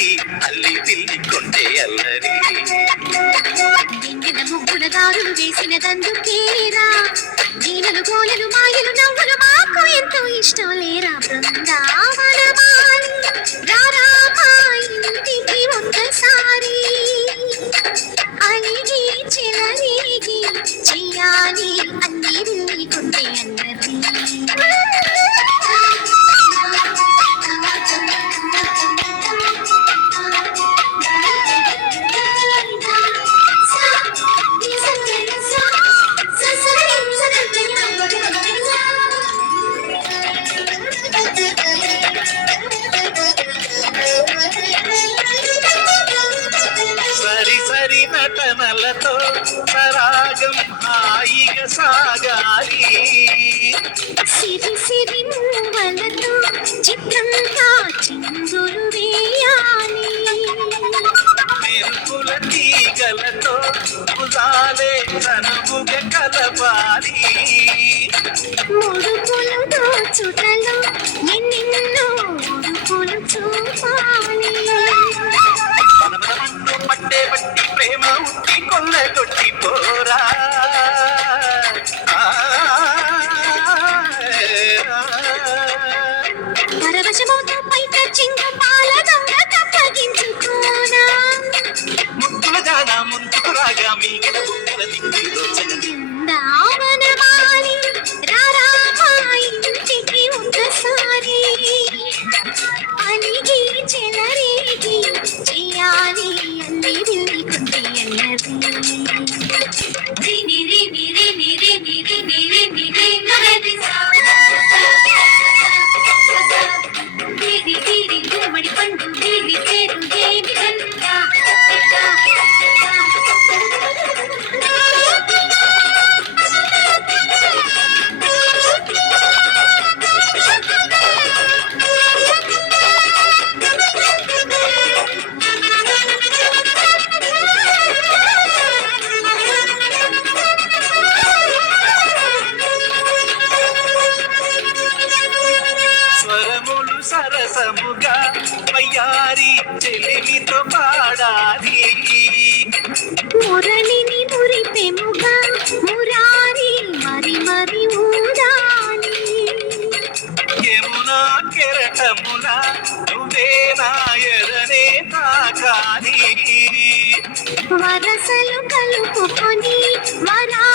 అల్లరి అల్లి పిల్లి కొంటే అల్లరి నిండిన ముగ్గుల దారులు వేసిన దందుకేరా నీలలు గోలలు మాయలు నవ్వులు మాకు ఎంతో ఇష్టం లేరా బృందావనమాలి రారా మా ఇంటికి ఒక్కసారి అలిగి చెలరేగి చెయ్యాలి అన్ని కొంటే అన్నది నటనలతో సరాగం హాయిగా సాగాలి సిరి సిరి మూవలతో చిత్రంగా చిందులు వేయాలి మెరుపుల తీగలతో భుజాలే కనుగుగ కలపాలి ముడుపులు దోచుటలో ఎన్నెన్నో ముడుపులు చూపాలి పట్టే బట్టి ప్రేమ ఉట్టి కొల్ల కొట్టి పోరా పరవశమవుతూ పైట చింగ పాల దొంగ కప్పగించుకోనా ముక్కుల జానా ముందుకు రాగా మీగడ బుక్కల దిక్కు దోచగలి బృందావనమాలి రారా మా ఇంటికి ఒక్కసారి అలిగి చెలరేగి చెయ్యాలి అన్ని కొంటే అన్నది గుమ్మడి పండు దేవి పేరు దేవి కన్నా స్వరములు సరసముగా వయ్యారి చెలిమితో పాడాలి మురళిని మురిపెముగా మురారి మరి మరి ఊదాలి యమునా కెరటమున నువ్వే నాయరనే తాకాలి వరసలు కలుపుకొని వరా